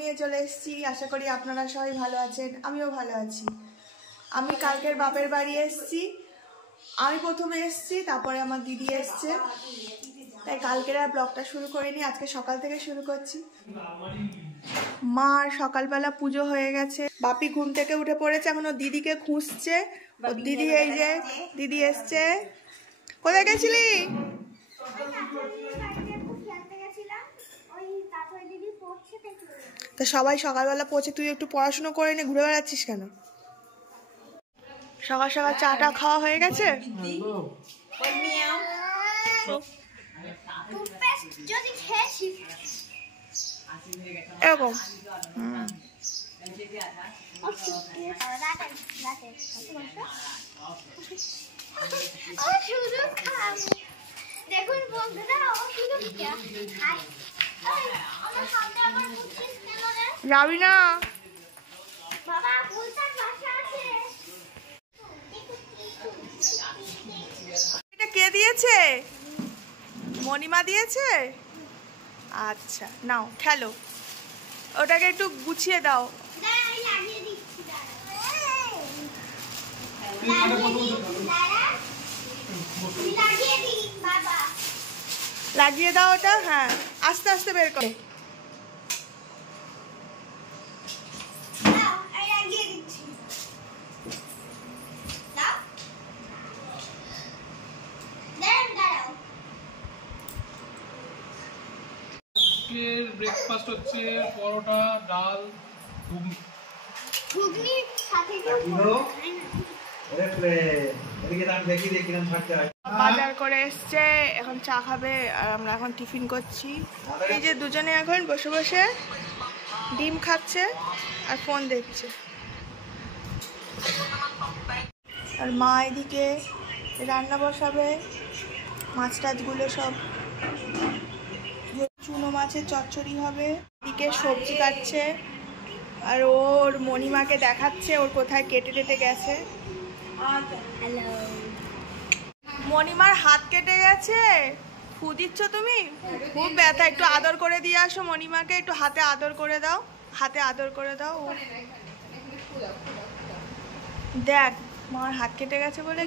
নিয়ে চলে এসেছি। আশা করি আপনারা সবাই ভালো আছেন, আমিও ভালো আছি। আমি কালকের বাপের বাড়ি এসেছি। আমি প্রথমে এসেছি, তারপরে আমার দিদি এসছে, তাই কালকের আর ব্লগটা শুরু করিনি, আজকে সকাল থেকে শুরু করছি। মার সকালবেলা পুজো হয়ে গেছে, বাপি ঘুম থেকে উঠে পড়েছে, এখন ও দিদিকে খুঁজছে। ও দিদি এই যে দিদি এসছে। কোথায় গেছিলি? তা সবাই সকালবেলা পৌঁছে, তুই একটু পড়াশোনা করে নে, ঘুরে বেড়াচ্ছিস কেন? সকাল সকাল চাটা খাওয়া হয়ে গেছে? এরকম দেখুন বন্ধুরা, যাবি না? এটা কে দিয়েছে? মণিমা দিয়েছে? আচ্ছা নাও খেলো, ওটাকে একটু গুছিয়ে দাও। লাগিয়ে দাও ওটা, হ্যাঁ আস্তে আস্তে বের করো। ব্রেকফাস্ট হচ্ছে পরোটা, ডাল, ঘুগনি সাথে বাজার করে এসছে, এখন চা খাবে আর আমরা এখন টিফিন করছি। এই যে দুজনে এখন বসে বসে ডিম খাচ্ছে আর ফোন দেখছে, আর মা এদিকে রান্না বসাবে, মাছ টাছগুলো সব, চুনো মাছের চচ্চড়ি হবে, এদিকে সবজি কাটছে আর ওর মণিমাকে দেখাচ্ছে ওর কোথায় কেটে কেটে গেছে। মণিমার হাত কেটে গেছে, ফু দিচ্ছ তুমি? খুব ব্যথা, একটু আদর করে দিয়ে আসো মণিমাকে, একটু হাতে আদর করে দাও, হাতে আদর করে দাও। দেখ মার হাত কেটে গেছে বলে।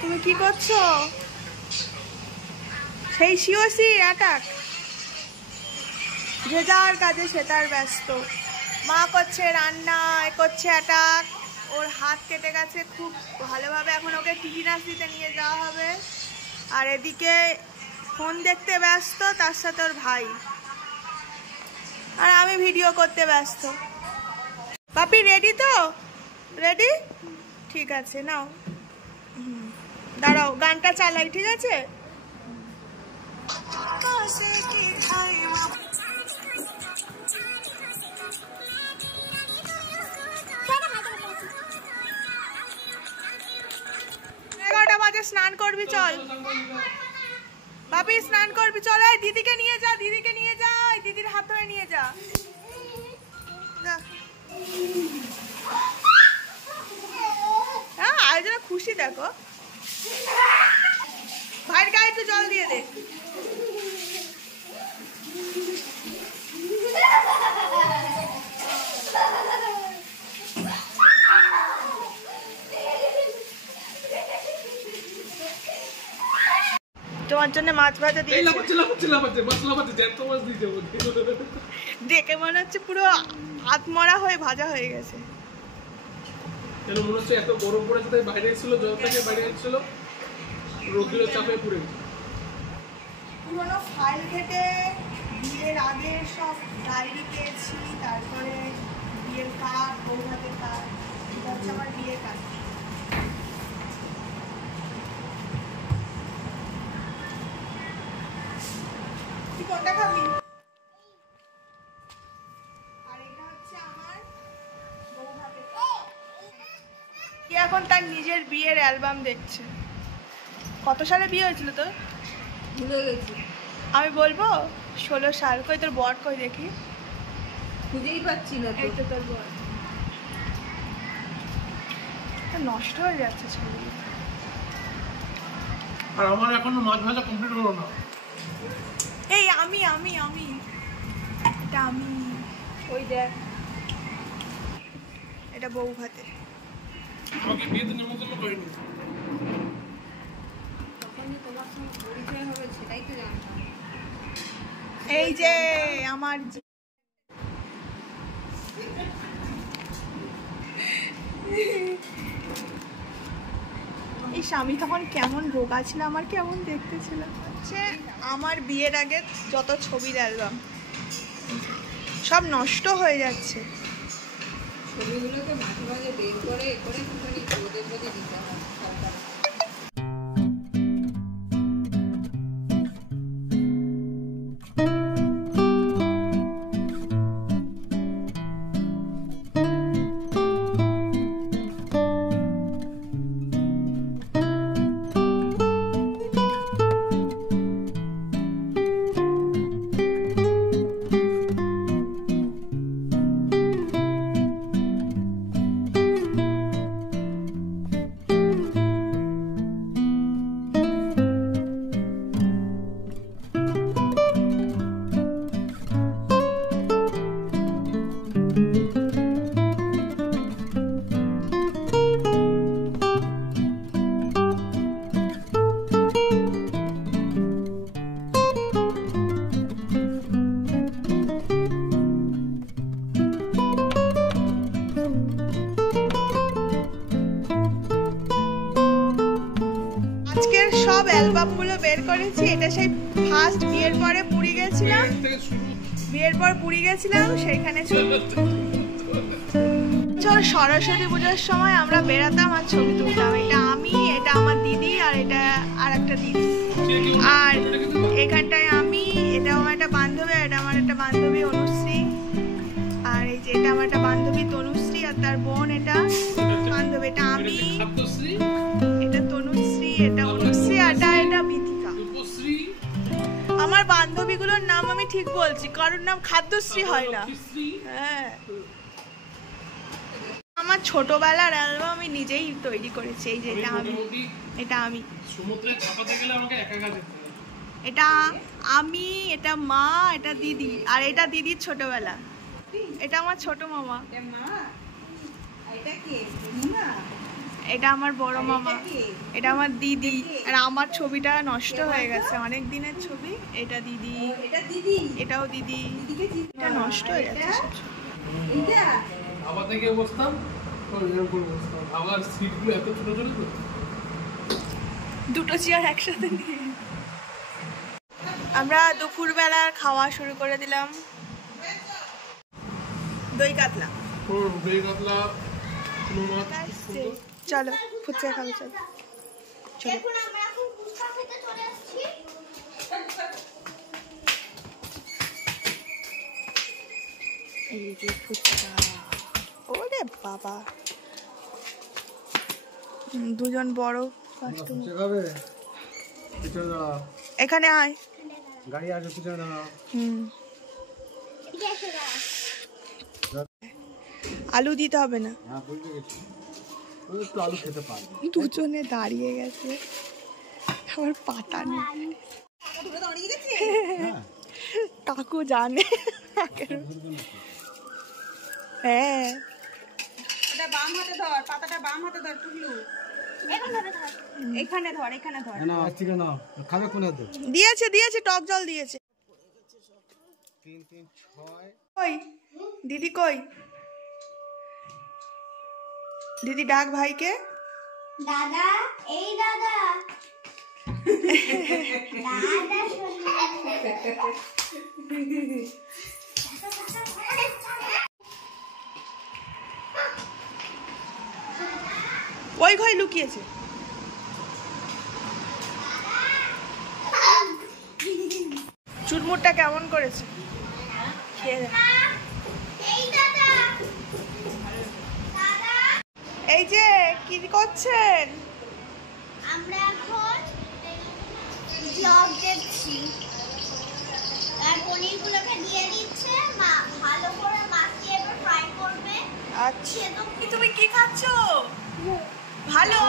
তুমি কি করছো? সেই শিওসি অ্যাটাক, যে যার কাজে সে তার ব্যস্ত। মা করছে রান্না, এ করছে অ্যাটাক, ওর হাত কেটে গেছে খুব ভালোভাবে, এখন ওকে টিটিনাস দিতে নিয়ে যাওয়া হবে। আর এদিকে ফোন দেখতে ব্যস্ত, তার সাথে ওর ভাই, আর আমি ভিডিও করতে ব্যস্ত। পাপি রেডি তো? রেডি? ঠিক আছে নাও, দাঁড়াও গানটা চালাই, ঠিক আছে? স্নান করবি চল বাপি, স্নান করবি চল। এই দিদিকে নিয়ে যা, দিদিকে নিয়ে যা, দিদির হাত ধরে নিয়ে যা। হ্যাঁ আয়োজনে খুশি দেখো। ভাইয়ের গায়ে একটু জল দিয়ে দে। তোমার জন্য মাছ ভাজা দিয়েছে, দেখে মনে হচ্ছে পুরো আত্মরা হয়ে ভাজা হয়ে গেছে। মনে হচ্ছে এত গরম পড়েছে তাই বাইরে এসেছিল, জল থেকে বাইরে এসেছিল, রোগীর চাপে পুড়ে পুরোনো ফাইল ঘেটে বিয়ের আগে সব ডায়েরি পেয়েছি, তারপরে বিয়ের কার্ড, বৌভাতের কার্ড, এটা হচ্ছে আমার বিয়ের কার্ড। কোনটা খাবি? আর এটা হচ্ছে আমার বৌভাতের কার্ড। কি এখন তার নিজের বিয়ের অ্যালবাম দেখছে। কত সালে বিয়ে হয়েছিল তোর? ভুলে গেছি। আমি বলবো 16 সাল। কই তোর বর কই দেখি? খুঁজেই পাচ্ছি না। এই তো তোর বর। নষ্ট হয়ে যাচ্ছে ছবিগুলো। আর আমার এখনো মাছ ভাজা কমপ্লিট হলো না। এই আমি এটা আমি, ওই দেখ এটা বউ ভাতে। আমাকে বিয়েতে নেমন্তন্ন করেনি। তখনই তোমার সঙ্গে পরিচয় হবে সেটাই তো জানতাম। এই যে আমার এই স্বামী তখন কেমন রোগা ছিল, আমার কেমন দেখতে ছিল। হচ্ছে আমার বিয়ের আগে যত ছবির অ্যালবাম সব নষ্ট হয়ে যাচ্ছে। ছবিগুলোকে মাঝে মাঝে বের করে একটুখানি রোদে রোদে দিতে হয় সরকার। আজকের সব অ্যালবামগুলো বের করেছি। এটা সেই ফার্স্ট বিয়ের পরে পুরী গেছিলাম, বিয়ের পর পুরী গেছিলাম, সেইখানে চল সরস্বতী পুজোর সময় আমরা বেরাতাম আর ছবি তুলতাম। এটা আমি, এটা আমার দিদি, আর এটা আর একটা দিদি। আর এখানটায় আমি, এটা আমার একটা বান্ধবী, আর এটা আমার একটা বান্ধবী অনুশ্রী। আর এই যে এটা আমার একটা বান্ধবী তনুশ্রী, আর তার বোন এটা বান্ধবী। এটা আমি, এটা তনুশ্রী, এটা অনুশ্রী, আর এটা বিথিকা। আমার বান্ধবীগুলোর নাম আমি ঠিক বলছি, কারোর নাম খাদ্যশ্রী হয় না। হ্যাঁ, আমার ছোটবেলার অ্যালবাম আমি নিজেই তৈরি করেছি। এই যে এটা আমি, এটা আমি, সমুদ্রে ঝাঁপাতে গেলে আমাকে একা একা যেতে হয়। এটা আমি, এটা মা, এটা দিদি, আর এটা দিদির ছোটবেলা। এটা আমার ছোট মামা, এটা মা, এটা কে? দিদিমা? এটা আমার বড় মামা, এটা আমার দিদি। আর আমার ছবিটা নষ্ট হয়ে গেছে, অনেক দিনের ছবি। এটা দিদি, এটা দিদি, এটাও দিদি। দিদিকে চিনি। এটা নষ্ট হয়ে গেছে সব ছবি। এইটা ধাবা থেকে বসতাম, তো এরকম করে বসতাম। আবার সিটগুলো এত ছোট ছোট তো। দুটো চেয়ার একসাথে নিয়ে আমরা দুপুরবেলার খাওয়া শুরু করে দিলাম। দই কাতলা, দই কাতলা, কোনো মাছ, চলো ফুচকা খাবো, চলো চলো। দেখুন আমরা এখন ফুচকা খেতে চলে আসছি। এই যে ফুচকা, ওরে বাবা, দুজন বড় কাস্টমার। এখানে আয়, গাড়ি আসবে, পিছনে দাঁড়াও। এদিকে এসে দাঁড়া। আলু দিতে হবে না। হ্যাঁ, বুঝতে গেছি। ও একটু আলু খেতে পারবে। দুজনে দাঁড়িয়ে গেছে, আবার পাতা নেই। হ্যাঁ, কাকু জানে। হ্যাঁ, এটা বাম হাতে ধর, পাতাটা বাম হাতে ধর টুকলু। এখন ধরে ধর। এখানে ধর, এখানে ধর। না ঠিক আছে, নাও। খাবে কোন হাতে? দিয়েছে দিয়েছে, টক জল দিয়েছে। 3 3 6। কই দিদি, কই দিদি? ডাক ভাইকে। দাদা, এই দাদা। দাদা ওই ঘরে লুকিয়েছে। চুরমুরটা কেমন করেছে খেয়ে দেখ। এই দাদা। দাদা, এই যে কি করছেন? আমরা এখন ব্লগ দেখছি। আর পনিরগুলোকে দিয়ে দিচ্ছে মা, ভালো করে মাখিয়ে এবার ফ্রাই করবে। আচ্ছা, তুমি কি খাচ্ছো? ভালো,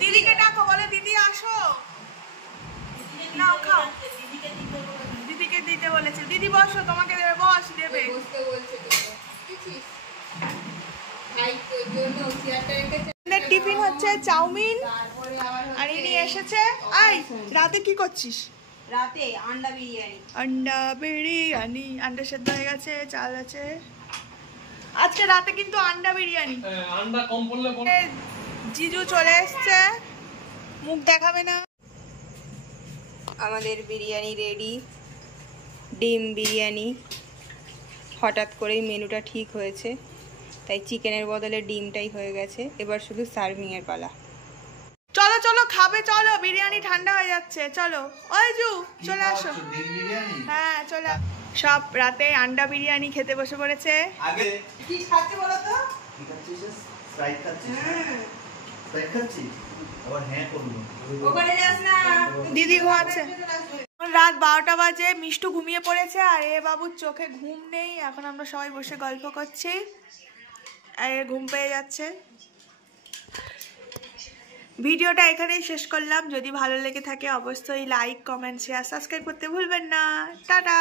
দিদিকে ডাকো, বলে দিদি আসো, নাও খাও। দিদিকে দিদিকে দিতে বলেছে। দিদি বসো, তোমাকে দেবে, বস দেবে। বসতে বলছে তোকে বুঝছিস ভাই তোর জন্য চেয়ারটা রেখেছে টিফিন হচ্ছে চাউমিন, তারপরে আবার আর ইনি এসেছে। আই রাতে কি করছিস? রাতে আন্ডা বিরিয়ানি আন্ডা বিরিয়ানি, আন্ডা সেদ্ধ হয়ে গেছে, চাল আছে। আজকে রাতে কিন্তু আন্ডা বিরিয়ানি। আন্ডা কম পড়লে বল। জিজু চলে এসছে, মুখ দেখাবে না। আমাদের বিরিয়ানি রেডি, ডিম বিরিয়ানি। হঠাৎ করেই মেনুটা ঠিক হয়েছে, তাই চিকেনের বদলে ডিমটাই হয়ে গেছে। এবার শুধু সার্ভিংয়ের পালা। চলো চলো খাবে, চলো, বিরিয়ানি ঠান্ডা হয়ে যাচ্ছে, চলো। ওই জু চলে আসো। হ্যাঁ চলে সব রাতে আন্ডা বিরিয়ানি খেতে বসে পড়েছে। আগে কি খাচ্ছে বলো তো? কি খাচ্ছিস? স্প্রাইট খাচ্ছিস? স্প্রাইট খাচ্ছিস? আবার হ্যাঁ করবো। ওখানে যাস না, দিদি ঘুমাচ্ছে। রাত 12টা বাজে, মিষ্টু ঘুমিয়ে পড়েছে আর এ বাবুর চোখে ঘুম নেই। এখন আমরা সবাই বসে গল্প করছি আর এর ঘুম পেয়ে যাচ্ছে। ভিডিওটা এখানেই শেষ করলাম। যদি ভালো লেগে থাকে অবশ্যই লাইক, কমেন্ট, শেয়ার, সাবস্ক্রাইব করতে ভুলবেন না। টাটা।